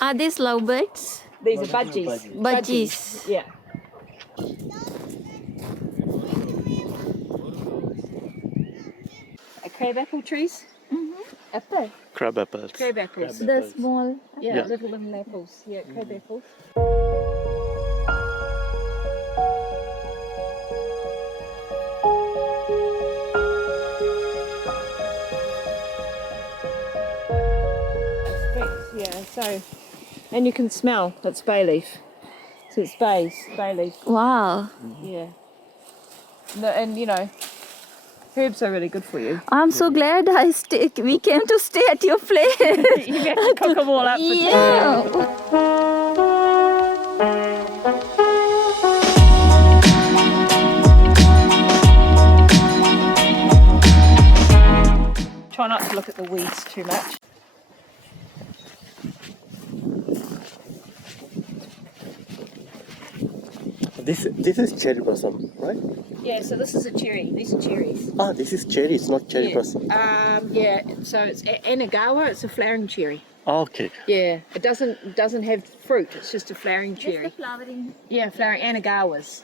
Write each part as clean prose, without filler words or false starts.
Are these lovebirds? These are budgies. Budgies. Yeah. Crab apple trees. Apple. Crab apples. Crab apples. The small. Yeah, Yeah. little apples. Yeah, crab apples. Yeah, so, and you can smell it's bay leaf. So it's bay leaf. Wow. Yeah. No, and you know, herbs are really good for you. I'm so glad we came to stay at your place. You have to cook them all up for Yeah. Try not to look at the weeds too much. This is cherry blossom, right? Yeah, so this is a cherry. These are cherries. Ah, this is cherry. It's not cherry Yeah. blossom. Yeah. So it's Anagawa. It's a flowering cherry. Okay. Yeah. It doesn't have fruit. It's just a flowering cherry. Flowering. Yeah, flowering Anagawas.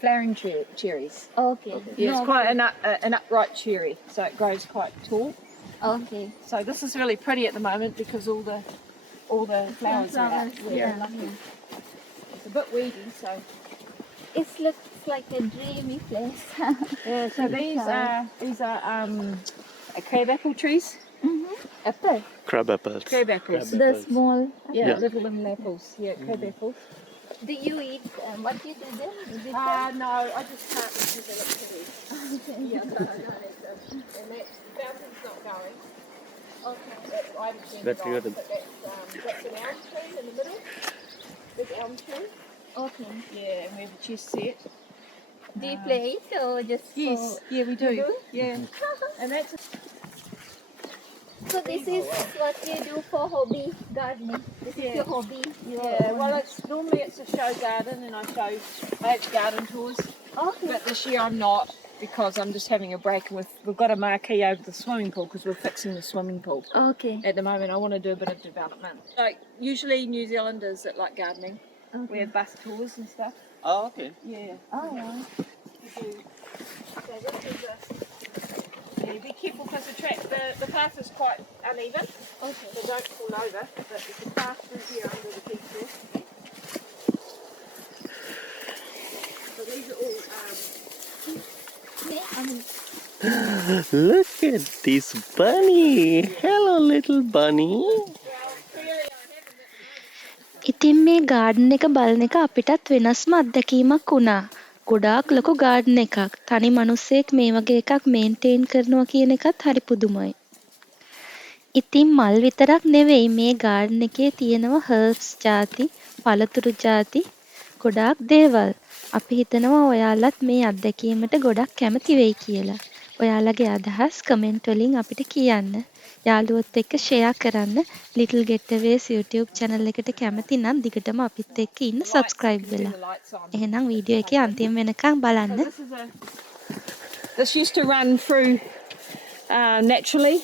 Flowering cherries. Okay. Yeah, it's quite an upright cherry, so it grows quite tall. Okay. So this is really pretty at the moment because all the flowers are out. Yeah. It's a bit weedy, so. It looks like a dreamy place. Yeah, so these are crab apple trees. Apple. Crab apples. Crab apples. The small. Yeah, Yeah. little apples. Yeah, crab apples. Do you eat? What do you do there? Is it No, I just can't because they look pretty. Yeah, so I don't eat them. And that fountain's not going. okay. I haven't turned That's it on, good. but that's an elm tree in the middle. Big elm tree. Okay. Yeah, and we have a chess set. Do you play it or just? Yes, yeah, we do. You do? Yeah, and that's. So this is what you do for hobby gardening. This is Yeah. your hobby. Yeah, well, normally it's a show garden, and I have garden tours. Okay. But this year I'm not because I'm just having a break. We've got a marquee over the swimming pool because we're fixing the swimming pool. Okay. At the moment, I want to do a bit of development. Like usually New Zealanders that like gardening, we have bus tours and stuff. Oh, okay. Yeah. Oh yeah. We do. So this is yeah, be careful because the path is quite uneven. Okay. So don't fall over. But there's a path through here under the picture. So these are all. Look at this bunny. Hello, little bunny. ඉතින් මේ garden එක බලන එක අපිටත් වෙනස්ම අත්දැකීමක් වුණා. ගොඩාක් ලොකු ගාඩන් එකක්. තනි මිනිස්සෙක් මේ වගේ එකක් මේන්ටේන් කරනවා කියන එකත් හරි පුදුමයි. ඉතින් මල් විතරක් නෙවෙයි මේ ගාඩන් එකේ තියෙනවා හර්බ්ස් ಜಾති, පළතුරු ಜಾති, ගොඩාක් දේවල්. අපි හිතනවා ඔයාලත් මේ අත්දැකීමට ගොඩක් කැමති වෙයි කියලා. ඔයාලගේ අදහස් කමෙන්ට් වලින් අපිට කියන්න. යාළුවොත් එක්ක ෂෙයා කරන්න. Little Getaways YouTube channel එකට කැමති නම් දිගටම අපිත් එක්ක ඉන්න subscribe වෙලා. එහෙනම් වීඩියෝ එකේ අන්තිම වෙනකන් බලන්න. This used to run through naturally.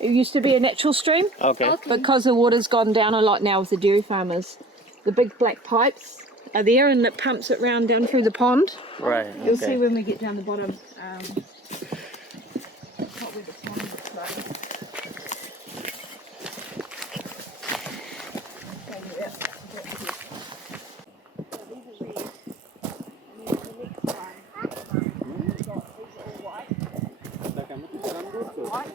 It used to be a natural stream. Okay. Because the water's gone down a lot now with the dairy farmers. The big black pipes are there and it pumps it round down through the pond. Right. You'll see Okay. when we get down the bottom. Not where the pond is, but- Okay, yeah, that's it. So these are red. And then the next one, we've got, these are all white. White.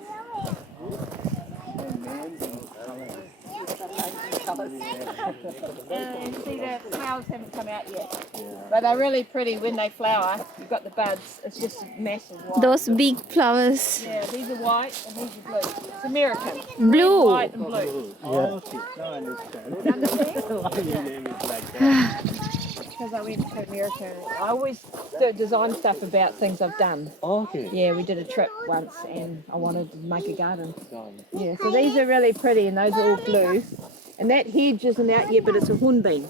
And see the flowers haven't come out yet. But they're really pretty when they flower. You've got the buds. It's just massive white. Those big flowers. Yeah, these are white and these are blue. It's American. Blue. Red, white and blue. Okay. Now I understand. You understand? Why you name it like that? Because I went to America. I always design stuff about things I've done. Okay. Yeah, we did a trip once and I wanted to make a garden. Yeah, so these are really pretty and those are all blue. And that hedge isn't out yet, but it's a hornbeam.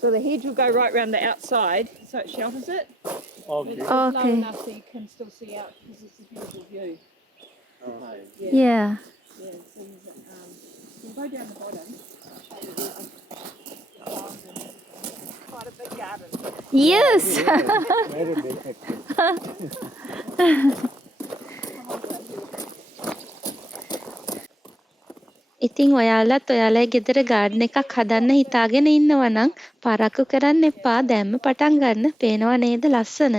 So the hedge will go right round the outside, so it shelters it. Okay. It's low Okay. enough so you can still see out because it's a beautiful view. Right. Yeah. Yeah, so we'll go down the bottom. I'll show Quite a big garden. Yes. Very big actually. ඉතින් ඔයාලත් ඔයාලගේ ගෙදර garden එකක් හදන්න හිතාගෙන ඉන්නවා නම් පරක්කු කරන්න එපා දැම්ම පටන් ගන්න. පේනව නේද ලස්සන?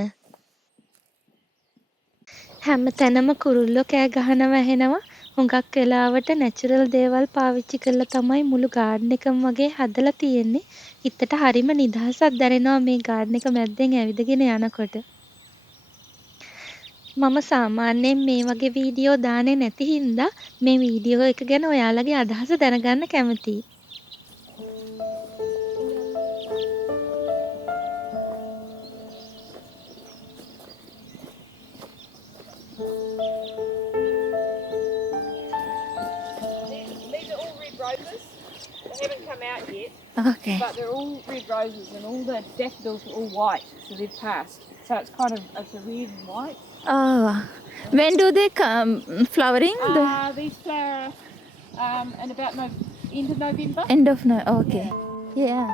හැම තැනම කුරුල්ලෝ කෑ ගහනවා ඇහෙනවා. හුඟක් වෙලාවට නැචරල් දේවල් පාවිච්චි කරලා තමයි මුළු ගාඩන් එකම වගේ හදලා තියෙන්නේ. හිතට හරිම නිදහසක් දැනෙනවා මේ ගාඩන් එක මැද්දෙන් ඇවිදගෙන යනකොට. මම සාමාන්‍යයෙන් මේ වගේ වීඩියෝ දාන්නේ නැති හින්දා මේ වීඩියෝ එක ගැන ඔයාලගේ අදහස දැනගන්න කැමතියි. These are all red roses. They haven't come out yet, Okay. but they're all red roses, and all the daffodils are all white, so they've passed. So it's kind of it's a red and white. Oh. When do they come flowering? These flower in about end of November. End of no. Okay. Yeah.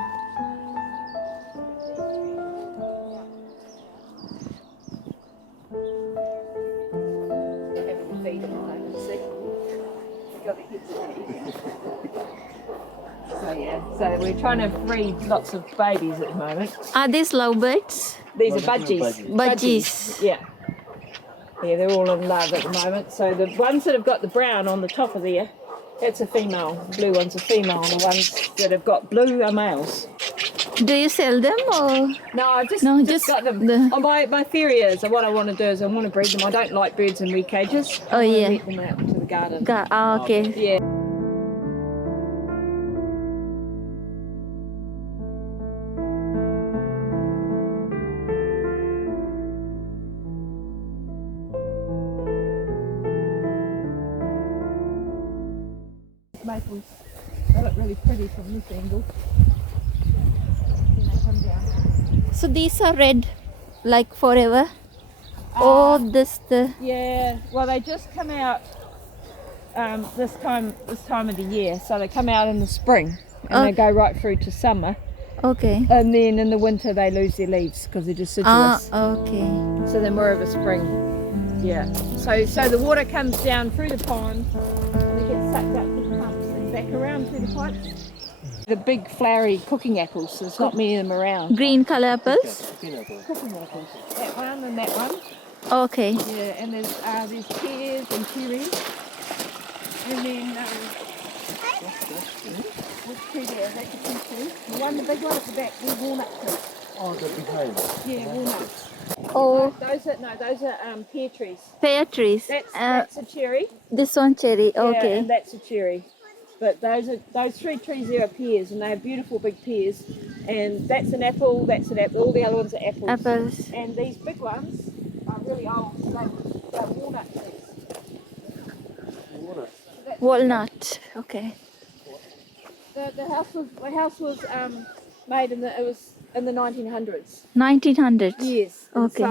Having a feed at the moment, see? Got the kids in there. So yeah, so we're trying to breed lots of babies at the moment. Are these lovebirds? These are budgies. Budgies. Yeah. Yeah, they're all in love at the moment. So the ones that have got the brown on the top of there, that's a female. The blue one's a female, and the ones that have got blue are males. Do you sell them or? No, I just just got them. the- Oh, my theory is, and what I want to do is I want to breed them. I don't like birds in wee cages. I Oh, want yeah. to let them out into the garden. Okay. Yeah. Maples. They look really pretty from this angle. Then they come down. So these are red, like forever. Or this the. Yeah, well they just come out this time of the year. So they come out in the spring and they go right through to summer. Okay. And then in the winter they lose their leaves because they're deciduous. Okay. So they're more of a spring. Yeah. So the water comes down through the pond and it gets sucked up to the pumps and back around through the pipes. The big flowery cooking apples, there's not many of them around. Green color apples. Cooking apples. That one and that one. Okay. Yeah, and there's pears and cherries. And then what's tree there? That's a tree too. The big one at the back, they're walnut trees. Oh, the behind. Yeah, walnuts. Oh, Those are pear trees. pear trees. That's a cherry. This one cherry. Yeah, Okay. and that's a cherry. But those three trees there are pears, and they have beautiful big pears. And that's an apple. That's an apple. All the other ones are apples. Apples. And these big ones are really old. They're walnut trees. Walnut. Okay. The house was made in the 1900s. 1900s. Yes. And Okay.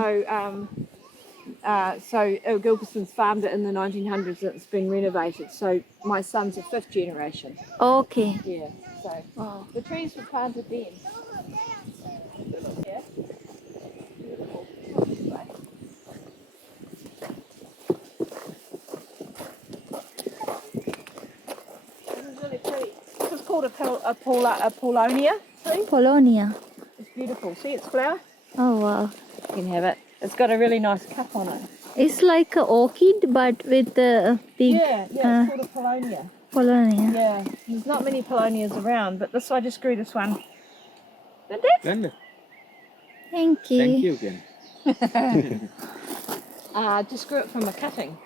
So Gilbertson's farmed it in the 1900s. It's been renovated. So my son's a fifth generation. Okay. Yeah. So Wow. the trees were planted then. Yeah. This is really pretty. This is called a Polonia tree. Polonia. It's beautiful. See its flower? Oh wow. You can have it. It's got a really nice cup on it. It's like an orchid, but with the big Yeah, it's called a Polonia. Polonia. Yeah, there's not many Polonias around, but I just grew this one. Then, Thank you. thank you again. Just grew it from a cutting,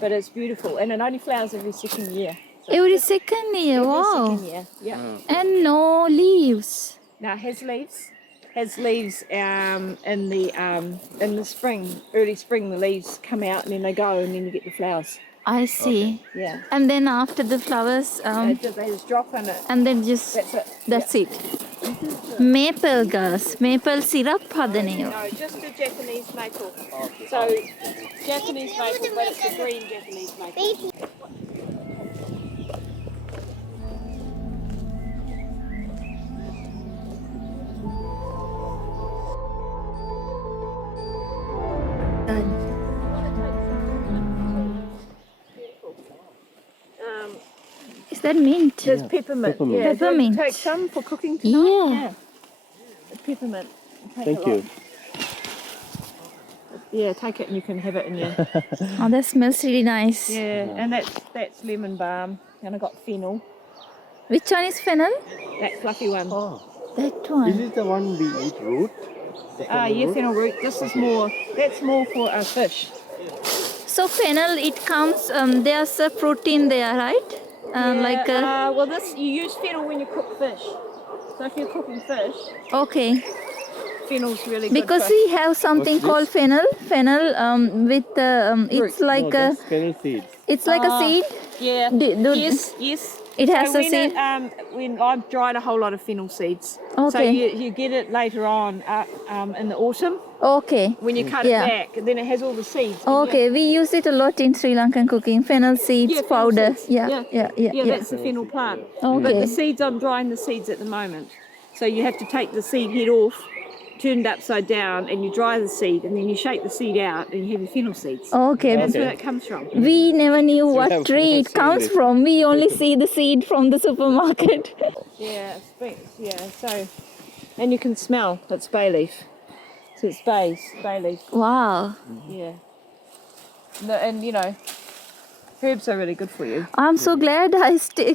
but it's beautiful, and it only flowers every second year. So Every second year. every Wow. second year, yeah. And no leaves. Now it has leaves. Has leaves in the spring, early spring. The leaves come out and then they go, and then you get the flowers. I see. Yeah. And then after the flowers, They just drop in it. and then just That's it. that's it. Maple gas, maple syrup hadaniyo. No, just a Japanese maple. So Japanese maple, but it's a green Japanese maple. Is that mint? There's peppermint. Peppermint. Yeah, Peppermint. Take some for cooking tonight. Yeah. It's peppermint. Take Thank a you. lot. Yeah, take it and you can have it in your. Oh, that smells really nice. Yeah, and that's lemon balm. And I got fennel. Which one is fennel? That fluffy one. Oh, That is one. it the one we eat root? Yeah, fennel root. This is more. That's more for fish. So fennel, it comes, there's a protein there, right? Like a, well, this you use fennel when you cook fish. So if you're cooking fish, okay. fennel's really good. Because for, we have something What's called fennel. Fennel with it's Root. like No, a, that's fennel seeds. it's like a seed. yeah. Yes. It has so a when seed. When I've dried a whole lot of fennel seeds. So Okay. you get it later on in the autumn Okay. when you cut Yeah. it back, and then it has all the seeds. And Okay, we use it a lot in Sri Lankan cooking. Fennel seeds Yeah, fennel powder. seeds. Yeah. Yeah, that's the fennel plant. But Okay. the seeds, I'm drying the seeds at the moment. So you have to take the seed head off, turn it upside down, and you dry the seed, and then you shake the seed out, and you have your fennel seeds. Okay. That's Okay. where that comes from. We never knew what have tree never it seen comes it. from. We only see the seed from the supermarket. Yeah, so, and you can smell, it's bay leaf. So it's bay leaf, Wow. yeah. And you know, herbs are really good for you. I'm so glad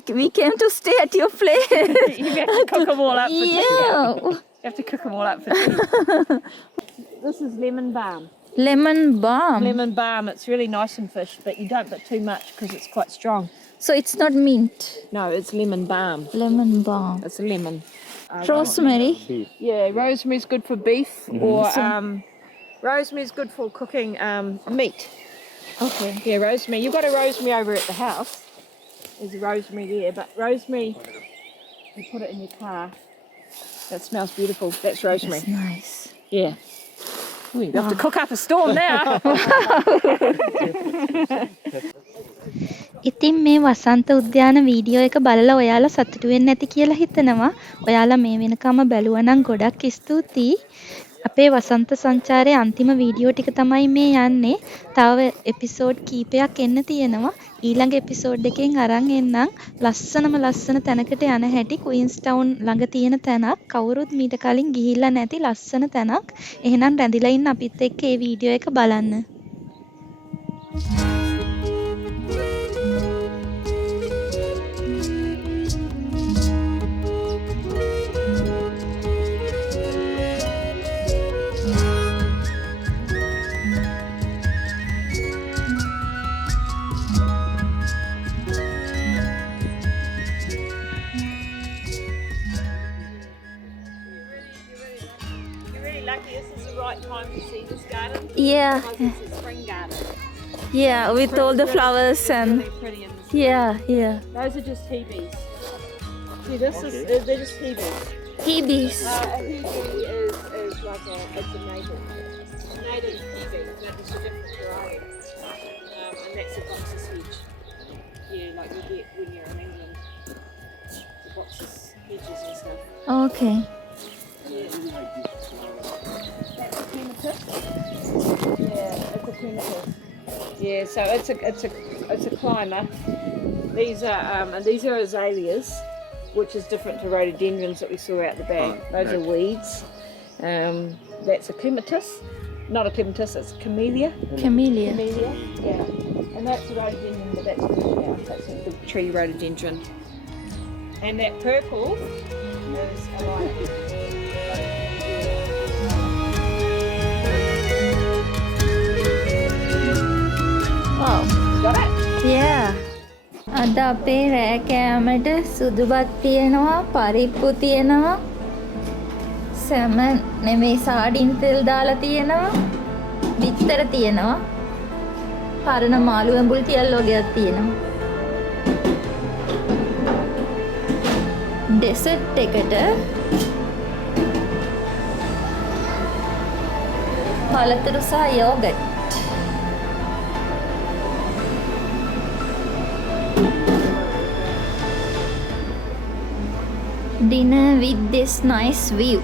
we came to stay at your place. You have to cook them all up for tea. Yeah. You have to cook them all up for tea. This is lemon balm. Lemon balm. Lemon balm, it's really nice in fish, but you don't put too much because it's quite strong. So it's not mint. No, it's lemon balm. Lemon balm. It's lemon. Rosemary. Beef. Yeah, rosemary's good for beef, or rosemary's good for cooking meat. Okay. Yeah, rosemary. You've got a rosemary over at the house. There's a rosemary there, but rosemary, you put it in your car. That smells beautiful. That's rosemary. That's nice. Yeah. Ooh, you have to cook up a storm now. ඉතින් මේ වසන්ත උද්‍යාන video එක බලලා ඔයාලා සතුටු වෙන්න ඇති කියලා හිතනවා. ඔයාලා මේ වෙනකම බැලුවා නම් ගොඩක් ස්තුතියි. අපේ වසන්ත සංචාරයේ අන්තිම වීඩියෝ ටික තමයි මේ යන්නේ. තව එපිසෝඩ් කීපයක් එන්න තියෙනවා. ඊළඟ එපිසෝඩ් එකෙන් අරන් එන්නම් ලස්සන තැනකට යන හැටි ක්වීන්ස්ටවුන් ළඟ තියෙන තැනක්. කවුරුත් මීට කලින් ගිහිල්ලා නැති ලස්සන තැනක්. එහෙනම් රැඳිලා ඉන්න අපිත් එක්ක මේ වීඩියෝ එක බලන්න. Time to see this garden. Yeah. Because it's a spring garden. Yeah, with all the flowers and Really pretty in this. yeah. Those are just hebes. See, this is they're just hebes. Hebes. A hebe is like it's a native hebe, but it's a different variety. And that's a boxes hedge. Yeah, like you get when you're in England, the boxes hedges and stuff. Okay. Yeah, it's a clematis. Yeah, so it's a climber. These are azaleas, which is different to rhododendrons that we saw out the back. Those are weeds. That's a clematis. Not a clematis, it's a camellia. Camellia. Camellia, yeah. And that's a rhododendron, but that's good now. That's a big tree rhododendron. And that purple is a lilac. Wow. Got it? Yeah. අද අපේ රෑ කෑමට සුදුබත් තියෙනවා, පරිප්පු තියෙනවා, salmon නෙමෙයි සාඩින් තෙල් දාලා තියෙනවා, බිත්තර තියෙනවා, පරණ මාළු ඇඹුල් තියල් වගේක් තියෙනවා. ඩෙසර්ට් එකට පළතුරු සහ yoghurt. Dinner with this nice view.